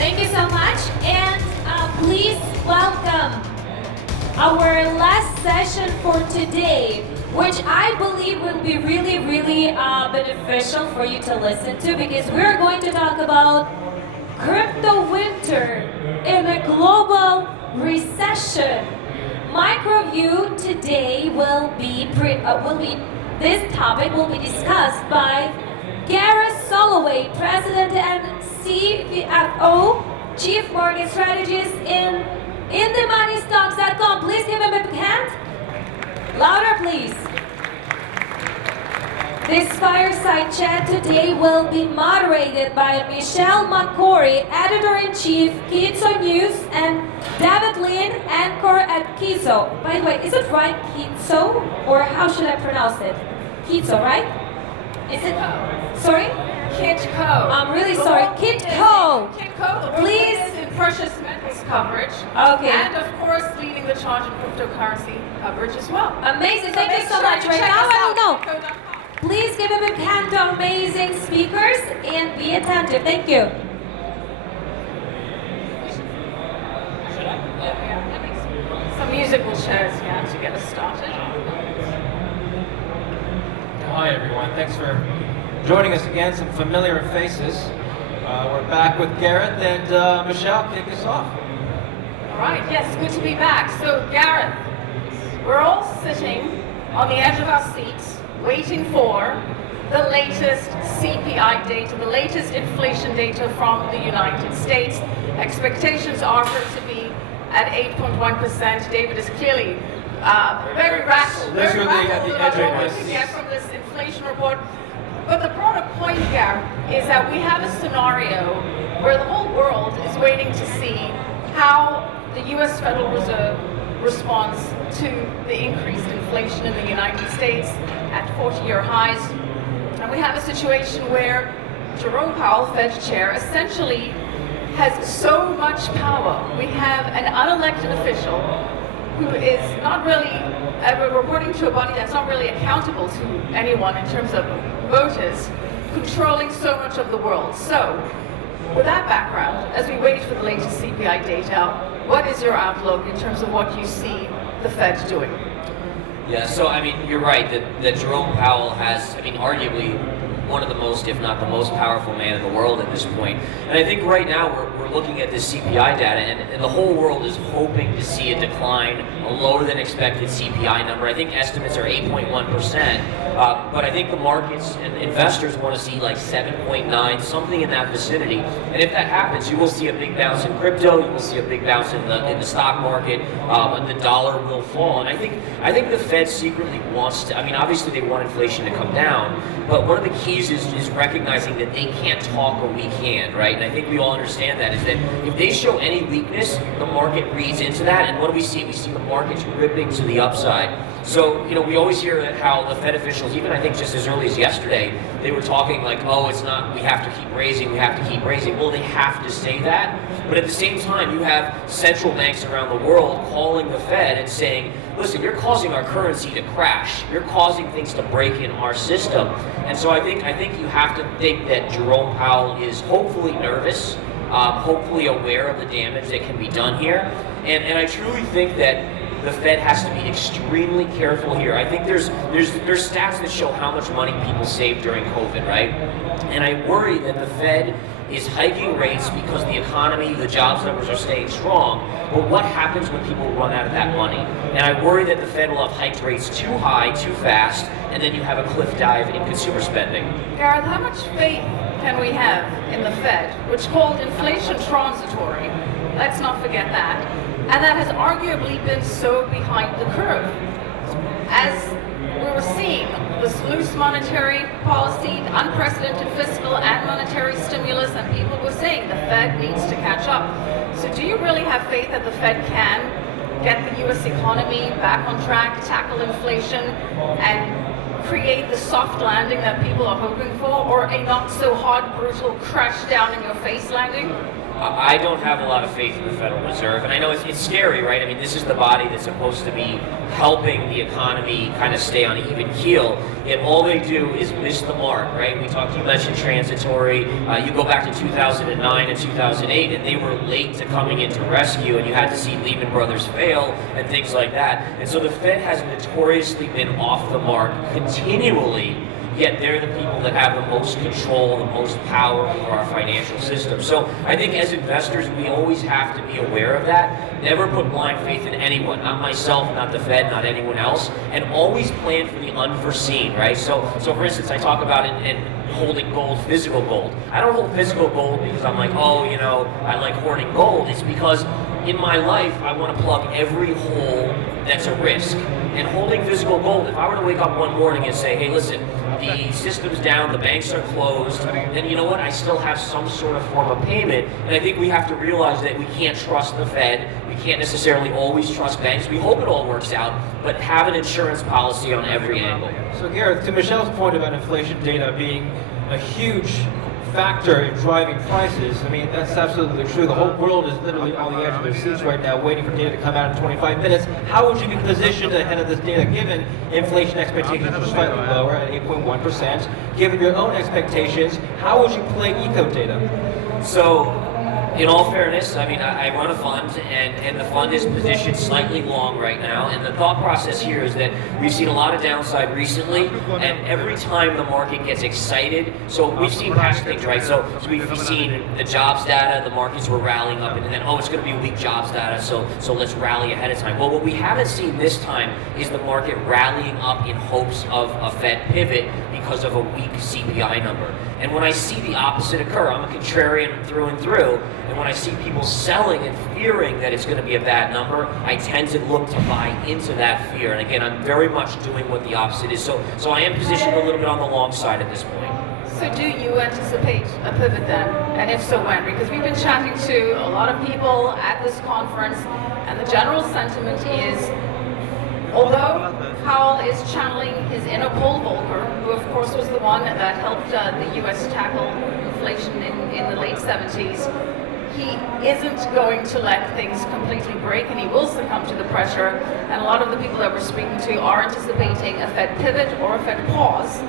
Thank you so much, and please welcome our last session for today, which I believe will be really beneficial for you to listen to, because we're going to talk about crypto winter in a global recession. Micro view today this topic will be discussed by Gareth Soloway, President and CFO, Chief Market Strategist in InTheMoneyStocks.com. Please give him a big hand. Louder, please. This fireside chat today will be moderated by Michelle Makori, Editor-in-Chief, Kitco News, and David Lin, Anchor at Kitco. By the way, is it right, Kitco? Or how should I pronounce it? Kitco, right? Is it? Sorry? Kitco. I'm really sorry. Kitco. Kitco, the Please. in precious metals coverage. Okay. And of course, leading the charge in cryptocurrency coverage as well. Amazing. Thank you so make much. sure Right you check now, us I out, don't know. kitco.com. Please give a big hand to amazing speakers and be attentive. Thank you. Some musical chairs here to get us started. Hi everyone, thanks for joining us again. Some familiar faces. We're back with Gareth and Michelle. Kick us off. All right, yes, good to be back. So, Gareth, we're all sitting on the edge of our seats waiting for the latest CPI data, the latest inflation data from the United States. Expectations are for it to be at 8.1%. David is clearly very rattled, Literally at the edge of what my we seat. get from this inflation report. But the broader point, Gareth, is that we have a scenario where the whole world is waiting to see how the US Federal Reserve responds to the increased inflation in the United States at 40-year highs. And we have a situation where Jerome Powell, Fed chair, essentially has so much power. We have an unelected official who is not really reporting to a body that's not really accountable to anyone in terms of voters, controlling so much of the world. So, with that background, as we wait for the latest CPI data, what is your outlook in terms of what you see the Fed doing? Yeah, so I mean, you're right that Jerome Powell has, I mean, arguably one of the most, if not the most powerful man in the world at this point. And I think right now we're looking at this CPI data, and the whole world is hoping to see a decline, a lower than expected CPI number. I think estimates are 8.1%, but I think the markets and investors want to see like 7.9, something in that vicinity. And if that happens, you will see a big bounce in crypto, you will see a big bounce in the stock market, and the dollar will fall. And I think the Fed secretly wants to, I mean, obviously they want inflation to come down, but one of the keys is recognizing that they can't talk or we can, right? And I think we all understand that, is that if they show any weakness, the market reads into that, and what do we see? We see the markets ripping to the upside. So, you know, we always hear how the Fed officials, even I think just as early as yesterday, they were talking like, oh, it's not, we have to keep raising, we have to keep raising. Well, they have to say that, but at the same time, you have central banks around the world calling the Fed and saying, listen, you're causing our currency to crash. You're causing things to break in our system. And so I think you have to think that Jerome Powell is hopefully nervous, hopefully aware of the damage that can be done here. And I truly think that the Fed has to be extremely careful here. I think there's stats that show how much money people saved during COVID, right? And I worry that the Fed is hiking rates because the economy, the jobs numbers are staying strong. But what happens when people run out of that money? And I worry that the Fed will have hiked rates too high, too fast, and then you have a cliff dive in consumer spending. Gareth, how much faith can we have in the Fed, which called inflation transitory? Let's not forget that. And that has arguably been so behind the curve. As we were seeing this loose monetary policy, unprecedented fiscal and monetary stimulus, and people were saying the Fed needs to catch up. So do you really have faith that the Fed can get the US economy back on track, tackle inflation, and create the soft landing that people are hoping for, or a not so hard, brutal crash down in your face landing? I don't have a lot of faith in the Federal Reserve, and I know it's scary, right? I mean, this is the body that's supposed to be helping the economy kind of stay on an even keel, yet all they do is miss the mark, right? You mentioned transitory, you go back to 2009 and 2008, and they were late to coming in to rescue, and you had to see Lehman Brothers fail and things like that. And so the Fed has notoriously been off the mark continually, yet they're the people that have the most control, the most power over our financial system. So I think as investors, we always have to be aware of that. Never put blind faith in anyone, not myself, not the Fed, not anyone else, and always plan for the unforeseen, right? So for instance, I talk about in holding gold, physical gold. I don't hold physical gold because I'm like, oh, I like hoarding gold. It's because in my life, I want to plug every hole that's a risk. And holding physical gold, if I were to wake up one morning and say, hey, listen, the system's down, the banks are closed, then you know what? I still have some sort of form of payment. And I think we have to realize that we can't trust the Fed. We can't necessarily always trust banks. We hope it all works out, but have an insurance policy on every angle. So Gareth, to Michelle's point about inflation data being a huge factor in driving prices, I mean, that's absolutely true. The whole world is literally on the edge of their seats right now, waiting for data to come out in 25 minutes. How would you be positioned ahead of this data, given inflation expectations are slightly lower at 8.1%? Given your own expectations, how would you play eco data? So, in all fairness, I mean, I run a fund, and the fund is positioned slightly long right now, and the thought process here is that we've seen a lot of downside recently, and every time the market gets excited, so we've seen past things, right? So we've seen the jobs data, the markets were rallying up, and then, oh, it's going to be weak jobs data, so let's rally ahead of time. Well, what we haven't seen this time is the market rallying up in hopes of a Fed pivot because of a weak CPI number. And when I see the opposite occur, I'm a contrarian through and through, and when I see people selling and fearing that it's going to be a bad number, I tend to look to buy into that fear. And again, I'm very much doing what the opposite is. So I am positioned a little bit on the long side at this point. So do you anticipate a pivot then? And if so, when? Because we've been chatting to a lot of people at this conference, and the general sentiment is, although Powell is channeling his inner Paul Volcker, who of course was the one that helped the U.S. tackle inflation in the late 70s, he isn't going to let things completely break, and he will succumb to the pressure. And a lot of the people that we're speaking to are anticipating a Fed pivot or a Fed pause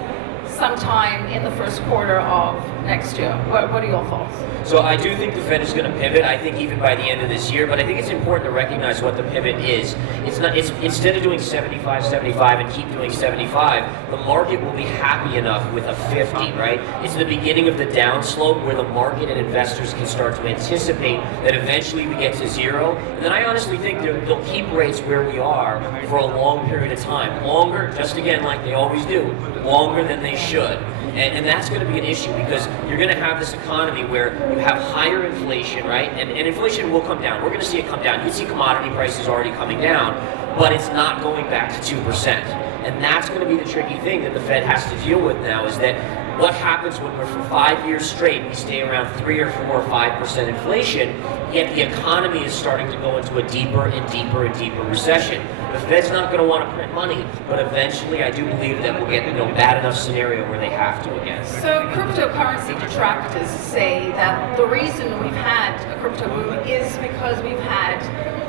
sometime in the first quarter of next year. What are your thoughts? So I do think the Fed is going to pivot, I think even by the end of this year, but I think it's important to recognize what the pivot is. It's instead of doing 75, 75 and keep doing 75, the market will be happy enough with a 50, right? It's the beginning of the downslope where the market and investors can start to anticipate that eventually we get to zero. And then I honestly think they'll keep rates where we are for a long period of time. Longer, just again like they always do, longer than they should. And that's going to be an issue because you're going to have this economy where you have higher inflation, right? And inflation will come down. We're going to see it come down. You can see commodity prices already coming down, but it's not going back to 2%. And that's going to be the tricky thing that the Fed has to deal with now is that what happens when we're for 5 years straight, we stay around 3 or 4 or 5% inflation, yet the economy is starting to go into a deeper and deeper and deeper recession. The Fed's not going to want to print money, but eventually I do believe that we'll get a bad enough scenario where they have to again. So cryptocurrency detractors say that the reason we've had a crypto boom is because we've had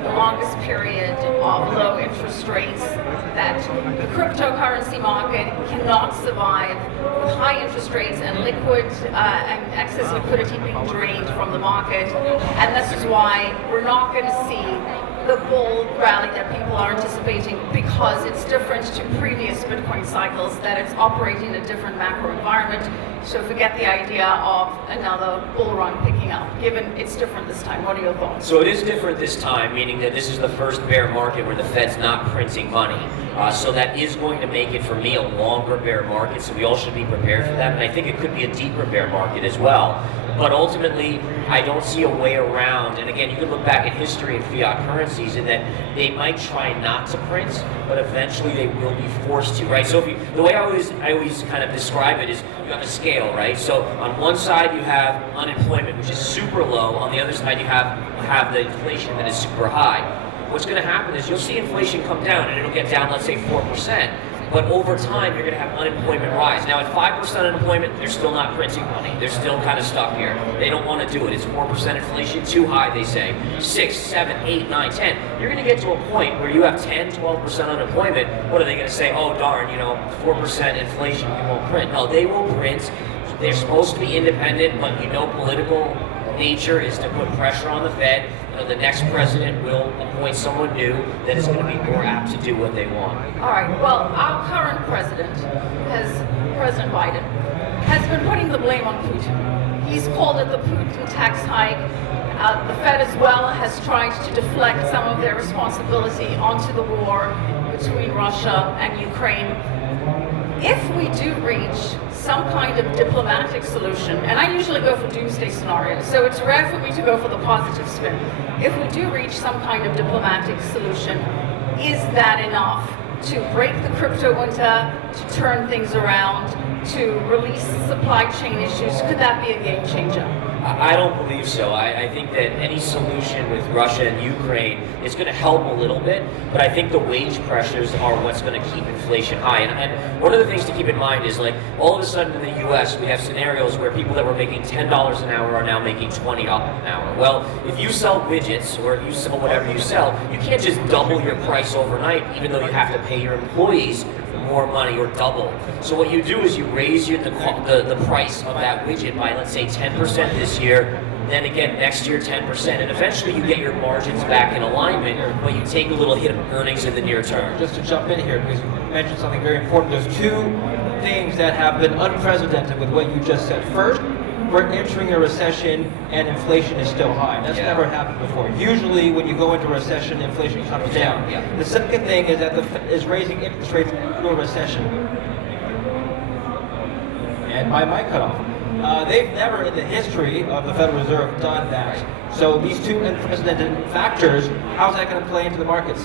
the longest period of low interest rates, that the cryptocurrency market cannot survive with high interest rates and and excess liquidity being drained from the market, and this is why we're not going to see the bull rally that people are anticipating because it's different to previous Bitcoin cycles, that it's operating in a different macro environment. So forget the idea of another bull run picking up, given it's different this time. What are your thoughts? So it is different this time, meaning that this is the first bear market where the Fed's not printing money. So that is going to make it, for me, a longer bear market, so we all should be prepared for that. And I think it could be a deeper bear market as well. But ultimately, I don't see a way around, and again, you can look back at history and fiat currencies in that they might try not to print, but eventually they will be forced to, right? So the way I always kind of describe it is you have a scale, right? So on one side you have unemployment, which is super low. On the other side you have the inflation that is super high. What's going to happen is you'll see inflation come down, and it'll get down, let's say 4%. but over time you're going to have unemployment rise. Now at 5% unemployment, they're still not printing money. They're still kind of stuck here. They don't want to do it. It's 4% inflation, too high, they say. 6, 7, 8, 9, 10. You're going to get to a point where you have 10, 12% unemployment. What are they going to say? Oh darn, 4% inflation, we won't print. No, they will print. They're supposed to be independent, but political nature is to put pressure on the Fed. The next president will appoint someone new that is going to be more apt to do what they want. All right. Well, our current president, President Biden, has been putting the blame on Putin. He's called it the Putin tax hike. The Fed as well has tried to deflect some of their responsibility onto the war between Russia and Ukraine. If we do reach some kind of diplomatic solution, and I usually go for doomsday scenarios, so it's rare for me to go for the positive spin. If we do reach some kind of diplomatic solution, is that enough to break the crypto winter, to turn things around, to release supply chain issues? Could that be a game changer? I don't believe so. I think that any solution with Russia and Ukraine is going to help a little bit, but I think the wage pressures are what's going to keep inflation high. And one of the things to keep in mind is, like, all of a sudden in the U.S. we have scenarios where people that were making $10 an hour are now making $20 an hour. Well, if you sell widgets or if you sell whatever you sell, you can't just double your price overnight, even though you have to pay your employees more money or double. So what you do is you raise the price of that widget by, let's say, 10% this year, then again next year 10%, and eventually you get your margins back in alignment, but you take a little hit of earnings in the near term. Just to jump in here, because you mentioned something very important. There's two things that have been unprecedented with what you just said. First, we're entering a recession and inflation is still high. That's never happened before. Usually when you go into a recession, inflation comes down. Yeah. The second thing is that the Fed is raising interest rates through a recession. And my mic cut off. They've never in the history of the Federal Reserve done that. So these two unprecedented factors, how's that going to play into the markets?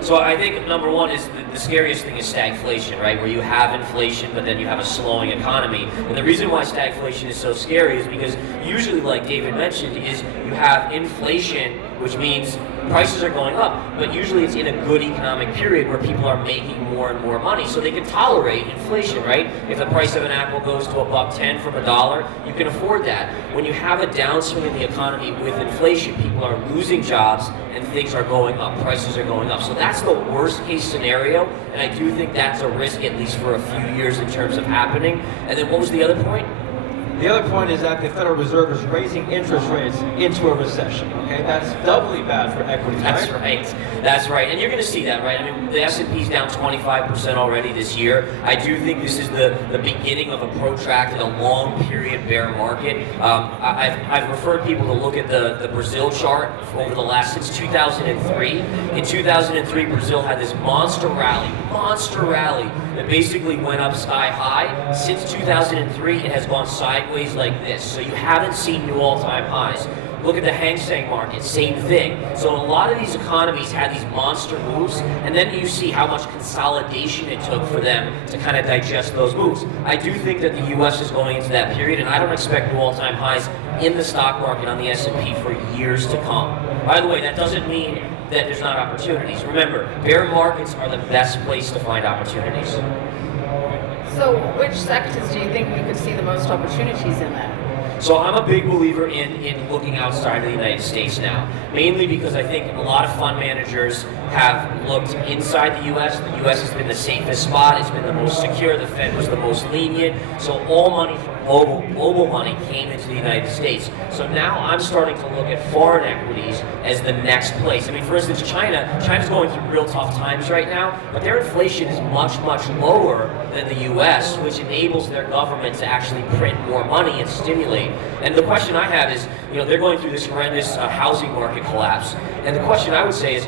So I think number one is the scariest thing is stagflation, right? Where you have inflation, but then you have a slowing economy. And the reason why stagflation is so scary is because usually, like David mentioned, is you have inflation, which means prices are going up, but usually it's in a good economic period where people are making more and more money, so they can tolerate inflation, right? If the price of an apple goes to $1.10 from $1, you can afford that. When you have a downswing in the economy with inflation, people are losing jobs and things are going up, prices are going up. So that's the worst case scenario, and I do think that's a risk at least for a few years in terms of happening. And then what was the other point? The other point is that the Federal Reserve is raising interest rates into a recession. Okay, that's doubly bad for equities. That's right. That's right. And you're going to see that, right? I mean, the S&P's down 25% already this year. I do think this is the beginning of a protracted, a long period bear market. I've referred people to look at the Brazil chart over the last, since 2003. In 2003, Brazil had this monster rally that basically went up sky high. Since 2003, it has gone sideways like this. So you haven't seen new all-time highs. Look at the Hang Seng market, same thing. So a lot of these economies had these monster moves, and then you see how much consolidation it took for them to kind of digest those moves. I do think that the U.S. is going into that period, and I don't expect new all-time highs in the stock market on the S&P for years to come. By the way, that doesn't mean that there's not opportunities. Remember, bear markets are the best place to find opportunities. So which sectors do you think we could see the most opportunities in there? So I'm a big believer in looking outside of the United States now, mainly because I think a lot of fund managers have looked inside the U.S. The U.S. has been the safest spot. It's been the most secure. The Fed was the most lenient. So all money from global money came into the United States. So now I'm starting to look at foreign equities as the next place. I mean, for instance, China's going through real tough times right now, but their inflation is much, much lower than the U.S., which enables their government to actually print more money and stimulate. And the question I have is, they're going through this horrendous housing market collapse. And the question I would say is,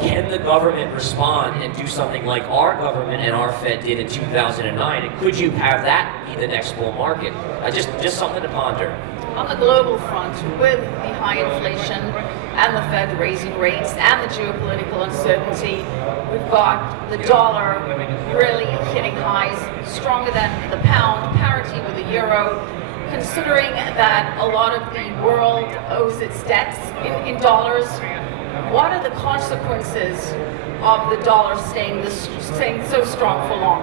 can the government respond and do something like our government and our Fed did in 2009? And could you have that be the next bull market? Just something to ponder. On the global front, with the high inflation and the Fed raising rates and the geopolitical uncertainty, we've got the dollar really hitting highs, stronger than the pound, parity with the euro. Considering that a lot of the world owes its debts in dollars, what are the consequences of the dollar staying so strong for long?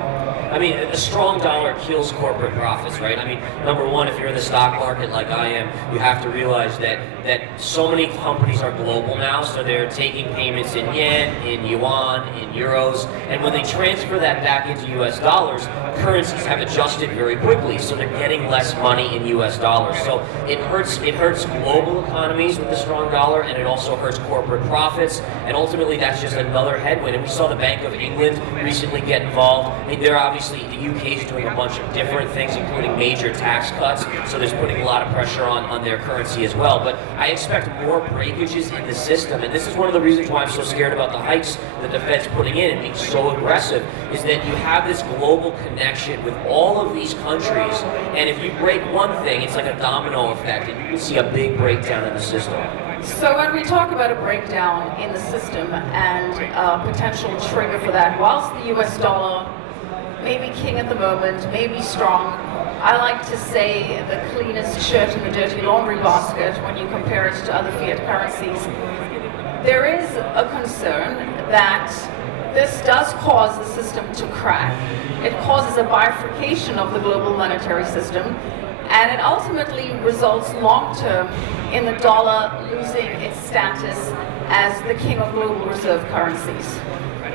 I mean, a strong dollar kills corporate profits, right? I mean, number one, if you're in the stock market like I am, you have to realize that so many companies are global now, so they're taking payments in yen, in yuan, in euros, and when they transfer that back into US dollars, currencies have adjusted very quickly, so they're getting less money in US dollars. So it hurts global economies with the strong dollar, and it also hurts corporate profits, and ultimately that's just another headwind. And we saw the Bank of England recently get involved. I mean, they're obviously, the UK is doing a bunch of different things, including major tax cuts, so there's putting a lot of pressure on their currency as well. But I expect more breakages in the system, and this is one of the reasons why I'm so scared about the hikes that the Fed's putting in and being so aggressive, is that you have this global connection with all of these countries, and if you break one thing, it's like a domino effect, and you can see a big breakdown in the system. So when we talk about a breakdown in the system and a potential trigger for that, whilst the US dollar may be king at the moment, may be strong, I like to say the cleanest shirt in the dirty laundry basket when you compare it to other fiat currencies. There is a concern that this does cause the system to crack. It causes a bifurcation of the global monetary system, and it ultimately results long-term in the dollar losing its status as the king of global reserve currencies.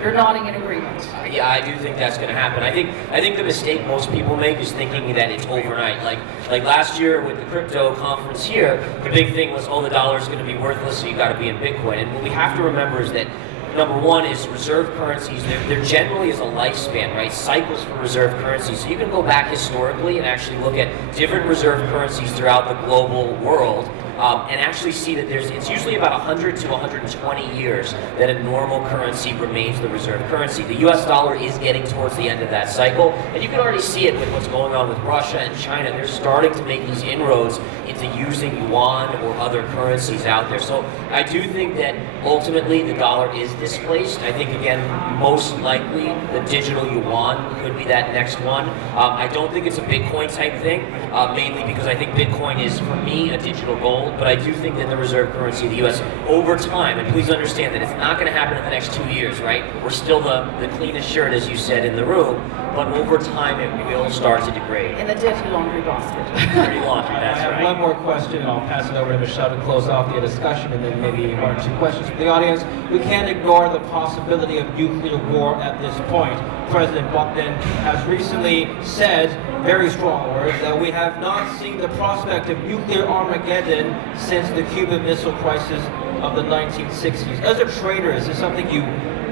You're nodding in agreement. Yeah, I do think that's going to happen. I think the mistake most people make is thinking that it's overnight. Like last year with the crypto conference here, the big thing was, oh, the dollar is going to be worthless, so you got to be in Bitcoin. And what we have to remember is that number one is reserve currencies. There generally is a lifespan, right? Cycles for reserve currencies. So you can go back historically and actually look at different reserve currencies throughout the global world. And actually see that it's usually about 100 to 120 years that a normal currency remains the reserve currency. The US dollar is getting towards the end of that cycle, and you can already see it with what's going on with Russia and China. They're starting to make these inroads into using yuan or other currencies out there. So I do think that ultimately the dollar is displaced. I think, again, most likely the digital yuan could be that next one. I don't think it's a Bitcoin type thing, mainly because I think Bitcoin is, for me, a digital gold. But I do think that the reserve currency of the U.S. over time, and please understand that it's not going to happen in the next 2 years, right? We're still the cleanest shirt, as you said, in the room, but over time it will start to degrade. In the dirty laundry basket. Dirty laundry, that's I have right. one more question, and I'll pass it over to Michelle to close off the discussion, and then maybe one or two questions from the audience. We can't ignore the possibility of nuclear war at this point. President Biden has recently said, very strong words, that we have not seen the prospect of nuclear Armageddon since the Cuban Missile Crisis of the 1960s. As a trader, is this something you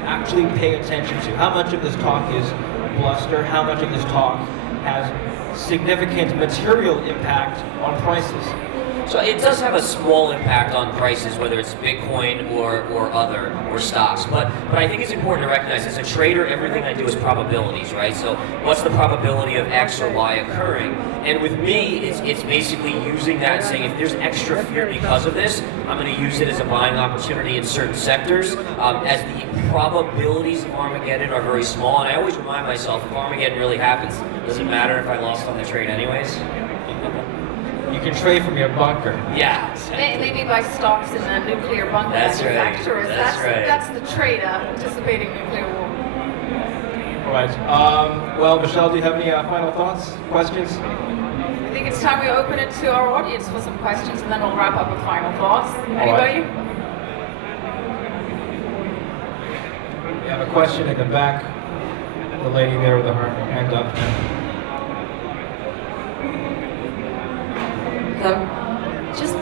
actually pay attention to? How much of this talk is bluster? How much of this talk has significant material impact on prices? So it does have a small impact on prices, whether it's Bitcoin or stocks. But I think it's important to recognize, as a trader, everything I do is probabilities, right? So what's the probability of X or Y occurring? And with me, it's basically using that and saying, if there's extra fear because of this, I'm going to use it as a buying opportunity in certain sectors, as the probabilities of Armageddon are very small. And I always remind myself, if Armageddon really happens, does it matter if I lost on the trade anyways? You can trade from your bunker. Yeah. Maybe buy stocks in the nuclear bunker That's right. manufacturers. That's right. That's the trader anticipating nuclear war. All right. Well, Michelle, do you have any final thoughts, questions? I think it's time we open it to our audience for some questions, and then we'll wrap up with final thoughts. Anybody? We have a question in the back. The lady there with her hand up. Just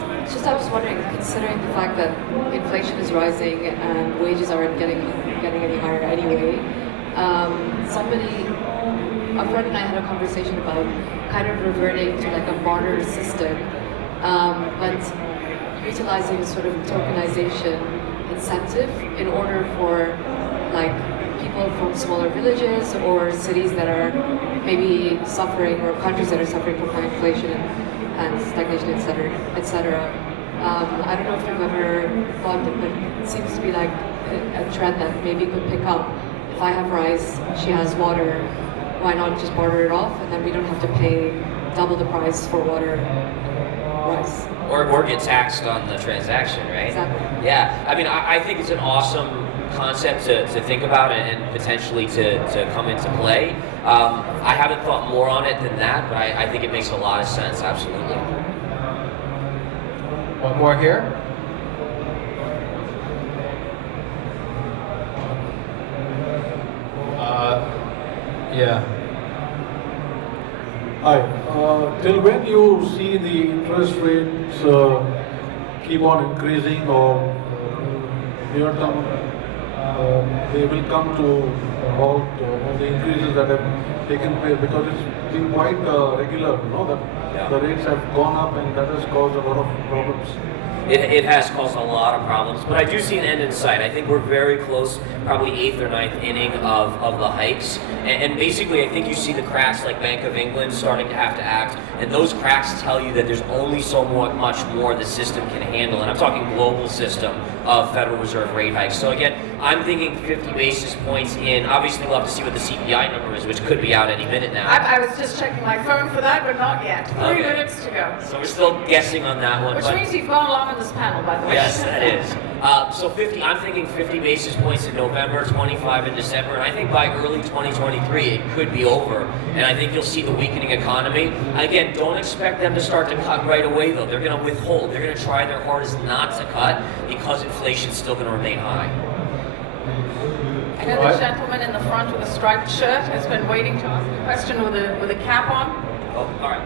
I was wondering, considering the fact that inflation is rising and wages aren't getting any higher anyway, a friend and I had a conversation about kind of reverting to like a barter system, but utilizing sort of tokenization incentive in order for like people from smaller villages or cities that are maybe suffering, or countries that are suffering from high inflation and stagnation, etc. I don't know if you've ever thought that, but it seems to be like a trend that maybe could pick up. If I have rice, she has water, why not just barter it off, and then we don't have to pay double the price for water rice? or get taxed on the transaction, right? Exactly. Yeah, I mean, I think it's an awesome concept to think about and potentially to come into play. I haven't thought more on it than that, but I think it makes a lot of sense, absolutely. One more here. Yeah. Hi. Till when you see the interest rates keep on increasing or near term they will come to about all the increases that have taken place, because it's been quite regular, that the rates have gone up and that has caused a lot of problems. It has caused a lot of problems, but I do see an end in sight. I think we're very close, probably 8th or 9th inning of the hikes. And basically, I think you see the cracks like Bank of England starting to have to act, and those cracks tell you that there's only so much more the system can handle. And I'm talking global system of Federal Reserve rate hikes. So again, I'm thinking 50 basis points in. Obviously, we'll have to see what the CPI number is, which could be out any minute now. I was just checking my phone for that, but not yet. 3 Okay. minutes to go. So we're still guessing on that one. Which but- means you've gone along on this panel, by the way. Yes, that is. So 50, I'm thinking 50 basis points in November, 25 in December, and I think by early 2023 it could be over. And I think you'll see the weakening economy. Again, don't expect them to start to cut right away though. They're going to withhold. They're going to try their hardest not to cut because inflation's still going to remain high. I know the gentleman in the front with a striped shirt has been waiting to ask a question with a cap on. Oh, all right.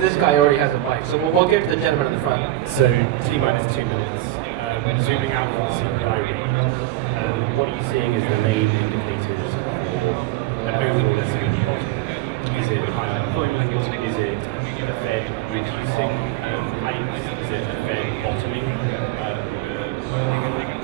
This guy already has a mic, so we'll give it to the gentleman in the front. So T-minus 2 minutes. Zooming out from the CPI read, what are you seeing as the main indicators for an overall S&P bottom? Is it high unemployment? Is it the Fed reducing hikes? Is it the Fed bottoming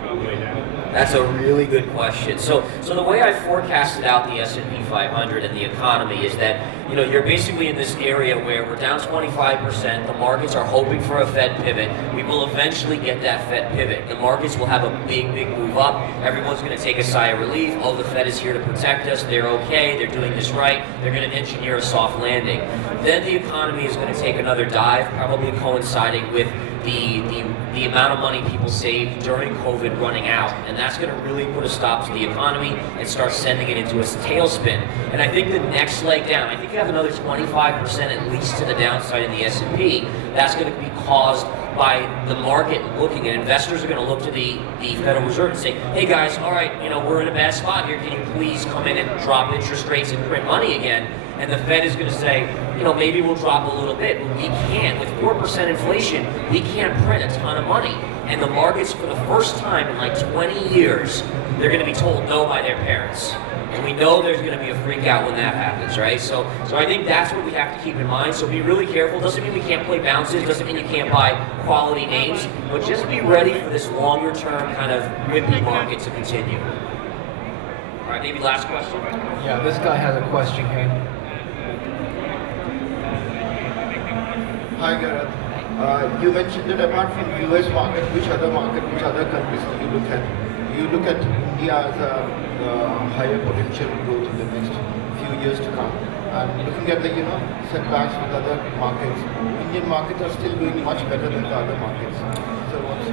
all the way down? That's a really good question. So the way I forecasted out the S&P 500 and the economy is that, you're basically in this area where we're down 25%. The markets are hoping for a Fed pivot. We will eventually get that Fed pivot. The markets will have a big move up. Everyone's going to take a sigh of relief. Oh, the Fed is here to protect us. They're okay. They're doing this right. They're going to engineer a soft landing. Then the economy is going to take another dive, probably coinciding with the amount of money people saved during COVID running out, and that's going to really put a stop to the economy and start sending it into a tailspin. And I think the next leg down, I think you have another 25% at least to the downside in the S&P. That's going to be caused by the market looking, and investors are going to look to the Federal Reserve and say, hey guys, all right, we're in a bad spot here. Can you please come in and drop interest rates and print money again? And the Fed is going to say, maybe we'll drop a little bit, but we can't. With 4% inflation, we can't print a ton of money. And the markets, for the first time in like 20 years, they're going to be told no by their parents. And we know there's going to be a freak out when that happens, right? So I think that's what we have to keep in mind. So be really careful. Doesn't mean we can't play bounces. Doesn't mean you can't buy quality names. But just be ready for this longer term kind of whippy market to continue. All right, maybe last question. Yeah, this guy has a question here. Hi Gareth. You mentioned that apart from US market, which other countries do you look at? You look at India as a higher potential growth in the next few years to come. And looking at the setbacks with other markets, Indian markets are still doing much better than the other markets. So what's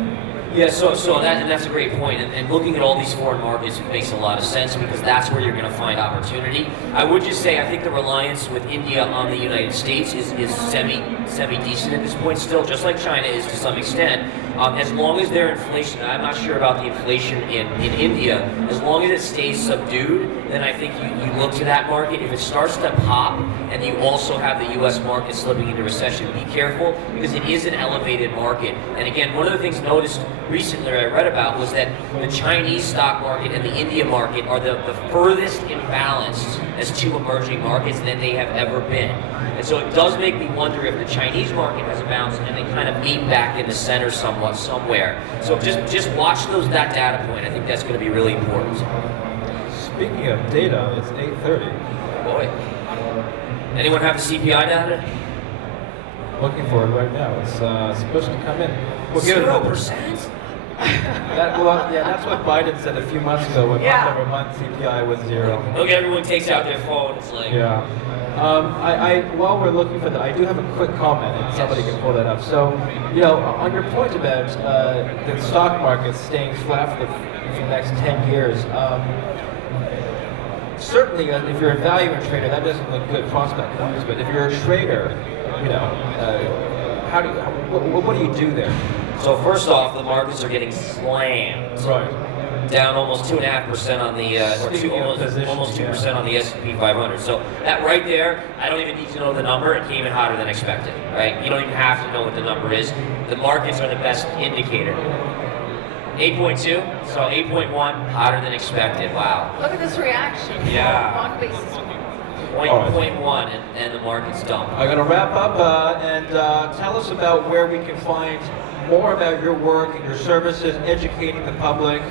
Yeah, so that's a great point. And looking at all these foreign markets, it makes a lot of sense because that's where you're going to find opportunity. I would just say I think the reliance with India on the United States is semi-decent at this point still, just like China is to some extent. As long as their inflation, I'm not sure about the inflation in India, as long as it stays subdued, then I think you look to that market. If it starts to pop and you also have the US market slipping into recession, be careful because it is an elevated market. And again, one of the things noticed recently I read about was that the Chinese stock market and the India market are the furthest imbalanced as two emerging markets than they have ever been. And so it does make me wonder if the Chinese market has a bounce and they kind of meet back in the center somewhere. So just watch that data point. I think that's going to be really important. Speaking of data, it's 8:30. Boy. Anyone have the CPI data? Looking for it right now. It's supposed to come in. We'll give it 0%? That's what Biden said a few months ago when month over month CPI was 0. Look, everyone takes out their phone. It's like, Yeah. While we're looking for that, I do have a quick comment, and somebody can pull that up. So, on your point about the stock market staying flat for the next 10 years, certainly if you're a value trader, that doesn't look good prospect-wise. But if you're a trader, what do you do there? So first off, the markets are getting slammed. Right. Down almost 2.5% on the, almost 2% on the S&P 500. So that right there, I don't even need to know the number. It came in hotter than expected, right? You don't even have to know what the number is. The markets are the best indicator. 8.2, so 8.1, hotter than expected. Wow. Look at this reaction. Yeah. 1 basis point. 0.1, and the market's dumped. I'm going to wrap up and tell us about where we can find more about your work and your services, educating the public.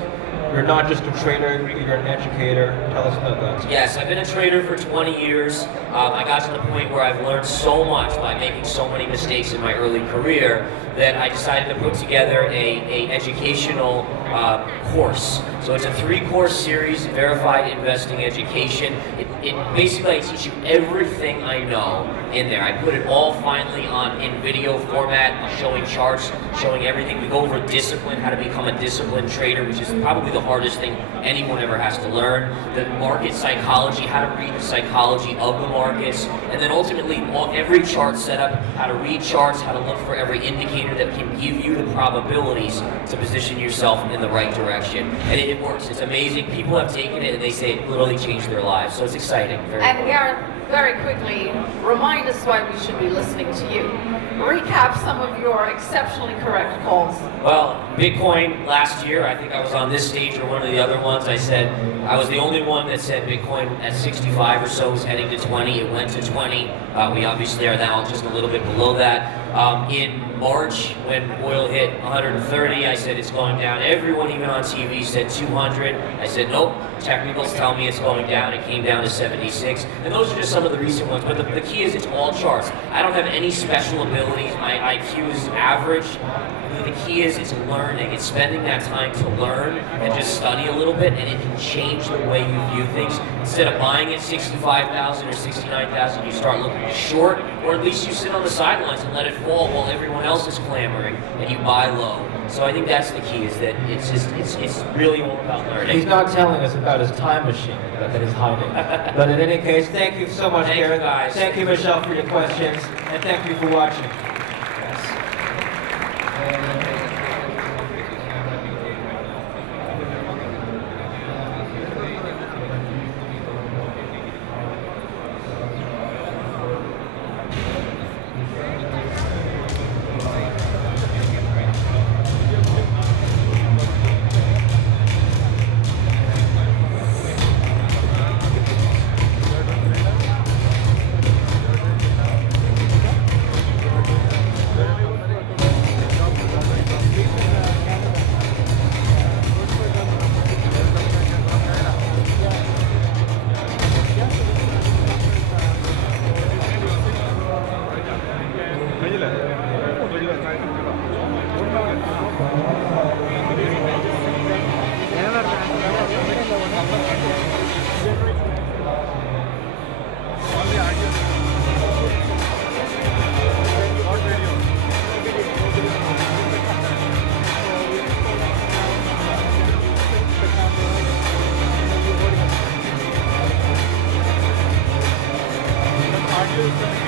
You're not just a trader, you're an educator. Tell us about that. Yes, I've been a trader for 20 years. I got to the point where I've learned so much by making so many mistakes in my early career that I decided to put together a educational course. So it's a 3-course series, Verified Investing Education. It basically, I teach you everything I know in there. I put it all finally in video format, showing charts, showing everything. We go over discipline, how to become a disciplined trader, which is probably the hardest thing anyone ever has to learn. The market psychology, how to read the psychology of the markets, and then ultimately every chart setup, how to read charts, how to look for every indicator that can give you the probabilities to position yourself in the right direction. And it works. It's amazing. People have taken it and they say it literally changed their lives. So it's exciting. And Gareth, very quickly, remind us why we should be listening to you. Recap some of your exceptionally correct calls. Well, Bitcoin last year, I think I was on this stage or one of the other ones, I said, I was the only one that said Bitcoin at 65 or so was heading to 20. It went to 20. We obviously are now just a little bit below that. In March, when oil hit 130, I said it's going down. Everyone, even on TV, said 200. I said, nope, technicals tell me it's going down. It came down to 76. And those are just some of the recent ones. But the key is it's all charts. I don't have any special abilities. My IQ is average. The key is it's learning. It's spending that time to learn and just study a little bit, and it can change the way you view things. Instead of buying at 65,000 or 69,000, you start looking short, or at least you sit on the sidelines and let it fall while everyone else is clamoring, and you buy low. So I think that's the key, is that it's really all about learning. He's not telling us about his time machine that he's hiding. But in any case, thank you so much, Thank Gareth. you, guys. Thank you, Michelle, for your questions, and thank you for watching. Thank you.